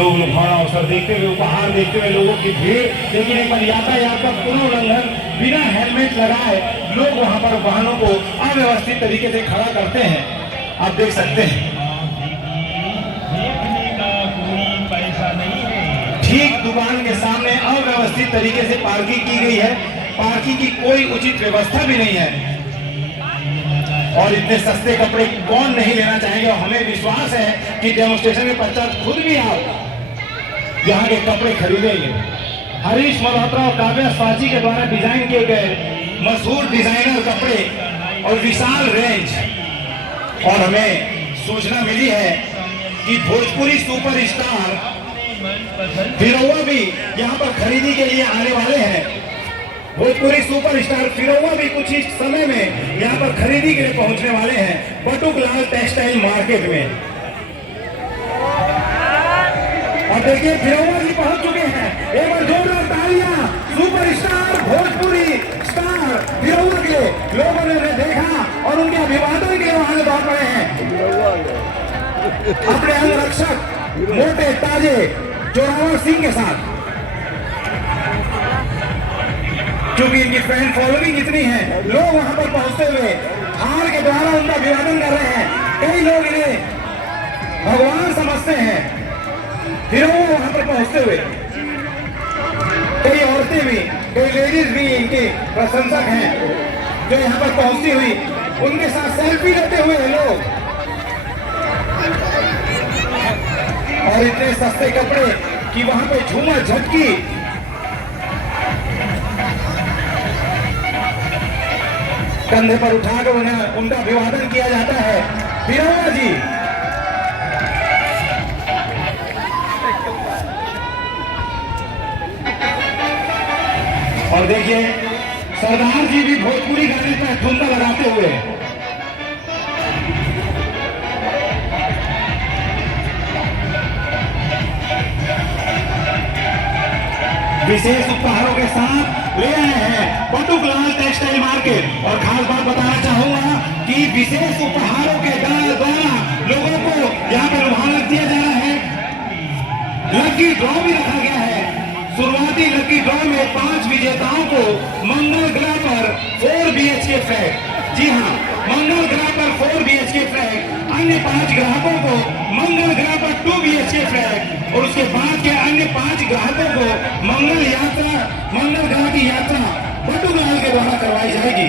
लोग लुभावना अवसर देखते हुए, उपहार देखते हुए लोगों की भीड़, लेकिन एक बार यातायात का पूर्ण उल्लंघन, बिना हेलमेट लगाए लोग वहां पर वाहनों को अव्यवस्थित तरीके से खड़ा करते हैं। आप देख सकते हैं ठीक दुकान के सामने अव्यवस्थित तरीके से पार्किंग की गई है। पार्किंग की कोई उचित व्यवस्था भी नहीं है और इतने सस्ते कपड़े कौन नहीं लेना चाहेंगे। और हमें विश्वास है कि डेमोन्स्ट्रेशन के पश्चात खुद भी आप यहाँ के कपड़े खरीदेंगे। हरीश मल्होत्रा और काव्या स्वाची के द्वारा डिजाइन किए गए मशहूर डिजाइनर कपड़े और विशाल रेंज। और हमें सूचना मिली है कि भोजपुरी सुपरस्टार फिरौआ भी यहाँ पर खरीदी के लिए आने वाले हैं। भोजपुरी सुपरस्टार फिरौआ भी कुछ ही समय में यहाँ पर खरीदी के लिए पहुंचने वाले हैं बटुकलाल टेक्सटाइल मार्केट में। और देखिए फिरौआ जी पहुंच चुके हैं। एक बार जोरदार तालियां सुपरस्टार भोजपुरी स्टार फिरौआ के लोगों ने उन्हें देखा और उनके अभिवादन के लिए वहां दौड़ पड़े हैं अपने अंगरक्षक मोटे ताजे जोरावर सिंह के साथ। क्योंकि इनकी फैन फॉलोइंग इतनी है, लोग वहां पर पहुंचते हुए हार के द्वारा उनका अभिवादन कर रहे हैं। कई लोग इन्हें भगवान समझते हैं। फिर वो वहां पर पहुंचते हुए कई औरतें भी, कई लेडीज भी इनके प्रशंसक हैं जो यहाँ पर पहुंचती हुई उनके साथ सेल्फी लेते हुए लोग। और इतने सस्ते कपड़े कि वहां पे झूमर झटकी कंधे पर उठाकर उन्हें उनका अभिवादन किया जाता है। फिरौआ जी और देखिए सरदार जी भी भोजपुरी गाने पर ठुमका लगाते हुए विशेष उपहारों के साथ ले आए हैं बटुकलाल टेक्सटाइल मार्केट। और खास बात बताना चाहूंगा कि विशेष उपहारों के द्वारा लोगों को यहाँ पर लुभावना दिया जा रहा है। लकी ड्रॉ भी रखा गया है। शुरुआती लकी ड्रॉ में 5 विजेताओं को मंगल ग्रह पर 4 BHK फ्लैट, जी हाँ, मंगल ग्रह पर 4 BHK फ्लैट, अन्य 5 ग्राहकों को मंगल ग्रह पर 2 BHK फ्लैट और उसके बाद के अन्य 5 ग्राहकों को मंगल ग्रह की यात्रा बटुकलाल के द्वारा करवाई जाएगी।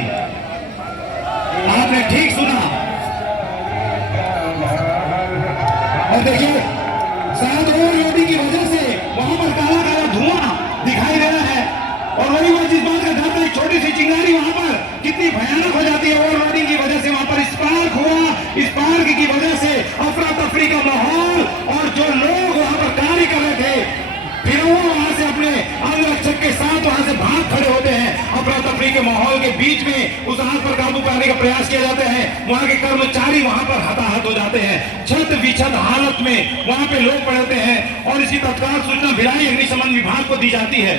आपने ठीक सुना। और देखिए शायद ओवरलोडिंग की वजह से वहां पर काला काला धुआं दिखाई दे रहा है। और वही बात जिस बात का डर था, एक छोटी सी चिंगारी वहां पर कितनी भयानक हो जाती है ओवरलोडिंग की वजह से। वहां पर स्पार्क हुआ, स्पार्क की वजह से अफरा तफरी का माहौल और जो लोग वहां पर कार्य कर रहे थे फिर वो वहां से अपने अंगरक्षक के साथ वहां से भाग खड़े होते हैं। अफरा तफरी के माहौल के बीच में उस आग पर काबू पाने का प्रयास किया जाता है। वहां के कर्मचारी वहां पर हताहत हो जाते हैं। छत विछत हालत में वहां पे लोग पड़ते हैं और इसकी तत्काल सूचना भिलाई अग्निशमन विभाग को दी जाती है।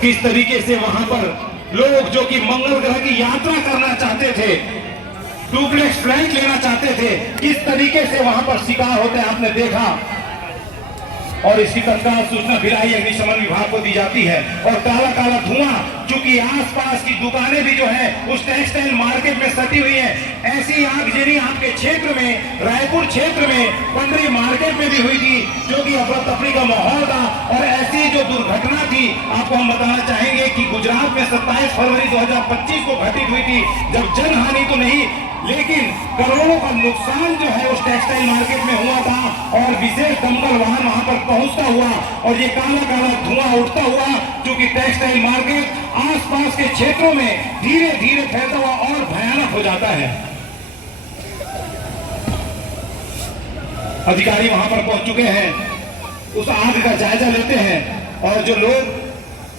किस तरीके से वहां पर लोग जो कि मंगल ग्रह की यात्रा करना चाहते थे, डुप्लेक्स फ्लाइट लेना चाहते थे, किस तरीके से वहां पर शिकार होते हैं आपने देखा। और इसकी तत्काल सूचना भिलाई अग्निशमन विभाग को दी जाती है। और काला काला धुआं, चूंकि आसपास की दुकानें भी जो है उस टेक्सटाइल मार्केट में सटी हुई है। ऐसी आगजनी आपके क्षेत्र में, रायपुर क्षेत्र में पंडरी मार्केट में भी हुई थी, जो कि अफरा तफरी का माहौल था। और ऐसी जो दुर्घटना थी आपको हम बताना चाहेंगे कि गुजरात में 27 फरवरी 2025 को घटित हुई थी, जब जनहानि तो नहीं लेकिन करोड़ों का नुकसान जो है उस टेक्सटाइल मार्केट में हुआ था। और विशेष दमकल वाहन वहां पर पहुंचता हुआ और ये काला काला धुआं उठता हुआ, क्योंकि टेक्सटाइल मार्केट आसपास के क्षेत्रों में धीरे धीरे फैलता हुआ और भयानक हो जाता है। अधिकारी वहां पर पहुंच चुके हैं, उस आग का जायजा लेते हैं और जो लोग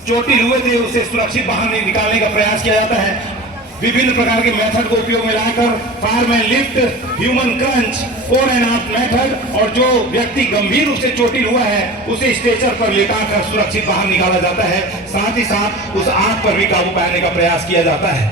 चोटिल हुए थे उसे सुरक्षित बाहर निकालने का प्रयास किया जाता है। विभिन्न प्रकार के मेथड को उपयोग में लाकर fireman lift, human crunch, 4 and half method, और जो व्यक्ति गंभीर रूप से चोटिल हुआ है उसे स्ट्रेचर पर लेटाकर सुरक्षित बाहर निकाला जाता है। साथ ही साथ उस आग पर भी काबू पाने का प्रयास किया जाता है।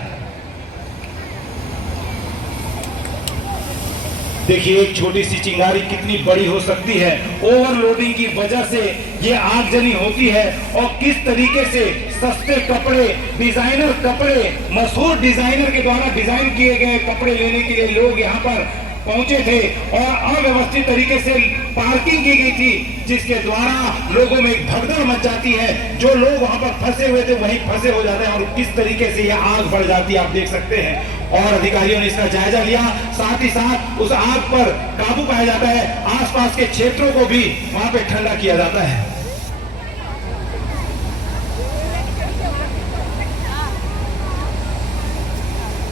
देखिए एक छोटी सी चिंगारी कितनी बड़ी हो सकती है। ओवरलोडिंग की वजह से ये आगजनी होती है और किस तरीके से सस्ते कपड़े, डिजाइनर कपड़े, मशहूर डिजाइनर के द्वारा डिजाइन किए गए कपड़े लेने के लिए लोग यहाँ पर पहुंचे थे और अव्यवस्थित तरीके से पार्किंग की गई थी, जिसके द्वारा लोगों में एक भगदड़ मच जाती है। जो लोग वहां पर फंसे हुए थे वहीं फंसे हो जाते हैं और किस तरीके से यह आग बढ़ जाती है आप देख सकते हैं। और अधिकारियों ने इसका जायजा लिया, साथ ही साथ उस आग पर काबू पाया जाता है। आसपास के क्षेत्रों को भी वहां पे ठंडा किया जाता है।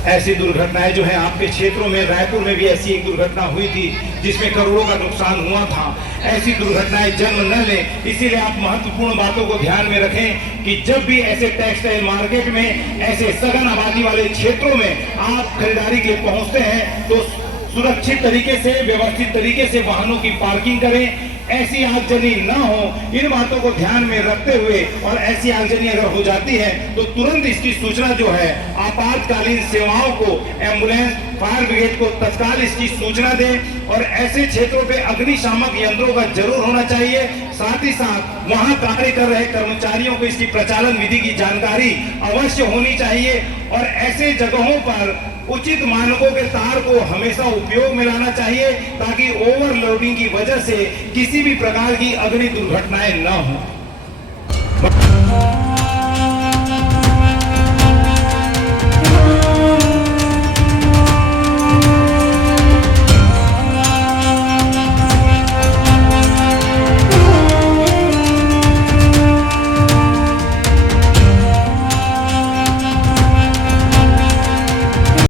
ऐसी दुर्घटनाएं जो है आपके क्षेत्रों में, रायपुर में भी ऐसी एक दुर्घटना हुई थी जिसमें करोड़ों का नुकसान हुआ था। ऐसी दुर्घटनाएं जन्म न लें, इसीलिए आप महत्वपूर्ण बातों को ध्यान में रखें कि जब भी ऐसे टेक्सटाइल मार्केट में, ऐसे सघन आबादी वाले क्षेत्रों में आप खरीदारी के लिए पहुंचते हैं तो सुरक्षित तरीके से, व्यवस्थित तरीके से वाहनों की पार्किंग करें। ऐसी आगजनी न हो, इन बातों को ध्यान में रखते हुए, और ऐसी आगजनी अगर हो जाती है तो तुरंत इसकी सूचना जो है आपातकालीन सेवाओं को, एम्बुलेंस, फायर ब्रिगेड को तत्काल इसकी सूचना दें। और ऐसे क्षेत्रों पे अग्निशामक यंत्रों का जरूर होना चाहिए। साथ ही साथ वहां कार्य कर रहे कर्मचारियों को इसकी प्रचालन विधि की जानकारी अवश्य होनी चाहिए और ऐसे जगहों पर उचित मानकों के तार को हमेशा उपयोग में लाना चाहिए ताकि ओवरलोडिंग की वजह से किसी भी प्रकार की अग्नि दुर्घटनाएं न हो।